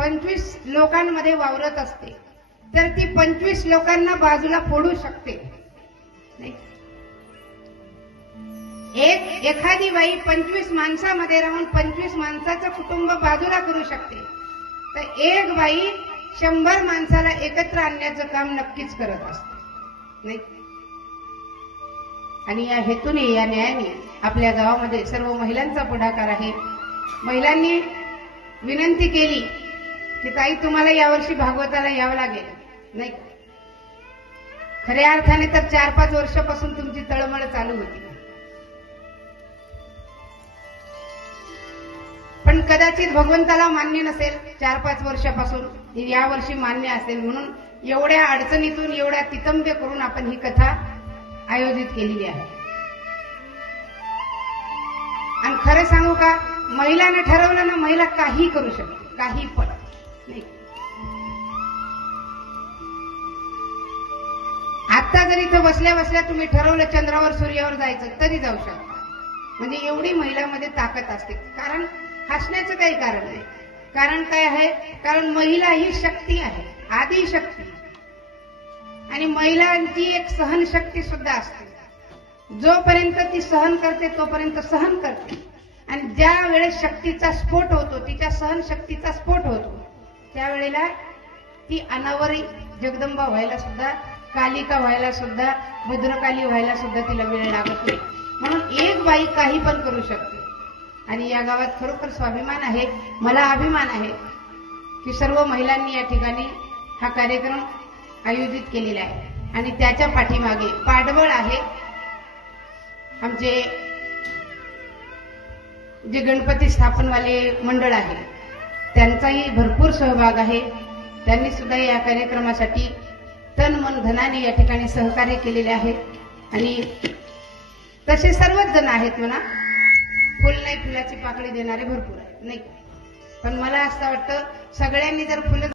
25 लोकांमध्ये वावरत असते तर ती 25 लोकांना बाजूला फोडू शकते नाही. एखादी बाई 25 माणसामध्ये राहून 25 माणसाचं कुटुंब बाजूला करू शकते तर एक बाई 100 माणसाला एकत्र आणण्याचं काम नक्कीच करत असते नाही. आणि या हेतूने या न्यायाने आपल्या गावामध्ये सर्व महिलांचा पुढाकार आहे. महिलांनी विनंती केली की ताई तुम्हाला यावर्षी भागवताला यावं लागेल नाही. खऱ्या अर्थाने तर 4-5 वर्षापासून तुमची तळमळ चालू होती, पण कदाचित भगवंताला मान्य नसेल 4-5 वर्षापासून यावर्षी मान्य असेल म्हणून एवढ्या अडचणीतून एवढ्या तितंबे करून आपण ही कथा आयोजित केलेली आहे. आणि खरं सांगू का, महिलाने ठरवलं ना, महिला काही करू शकते, काही पण नाही. आता जर इथं बसल्या बसल्या तुम्ही ठरवलं चंद्रावर सूर्यावर जायचं तरी जाऊ शकता. म्हणजे एवढी महिलांमध्ये ताकद असते. कारण हसण्याचं काही कारण नाही. कारण काय आहे, कारण महिला ही शक्ती आहे, आदी शक्ती. आणि महिलांची एक सहनशक्ती सुद्धा असते. जोपर्यंत ती सहन करते तोपर्यंत सहन करते. आणि ज्या वेळेस शक्तीचा स्फोट होतो, तिच्या सहनशक्तीचा स्फोट होतो, त्यावेळेला ती अनावरी जगदंबा व्हायला सुद्धा, कालिका व्हायला सुद्धा, भद्रकाली व्हायला सुद्धा तिला वेळ लागत नाही. म्हणून एक बाई काही पण करू शकते. आणि या गावात खरोखर स्वाभिमान आहे, मला अभिमान आहे की सर्व महिलांनी या ठिकाणी हा कार्यक्रम आयोजित केलेला आहे. आणि त्याच्या पाठीमागे पाडवळ आहे, आमचे जे गणपती स्थापनवाले मंडळ आहे त्यांचाही भरपूर सहभाग आहे. त्यांनी सुद्धा या कार्यक्रमासाठी तन मन धनाने या ठिकाणी सहकार्य केलेले आहे. आणि तसे सर्वच जण आहेत म्हणा, फुल नाही फुलाची पाकळी देणारे भरपूर आहेत नाही. पण मला असं वाटतं सगळ्यांनी जर फुलं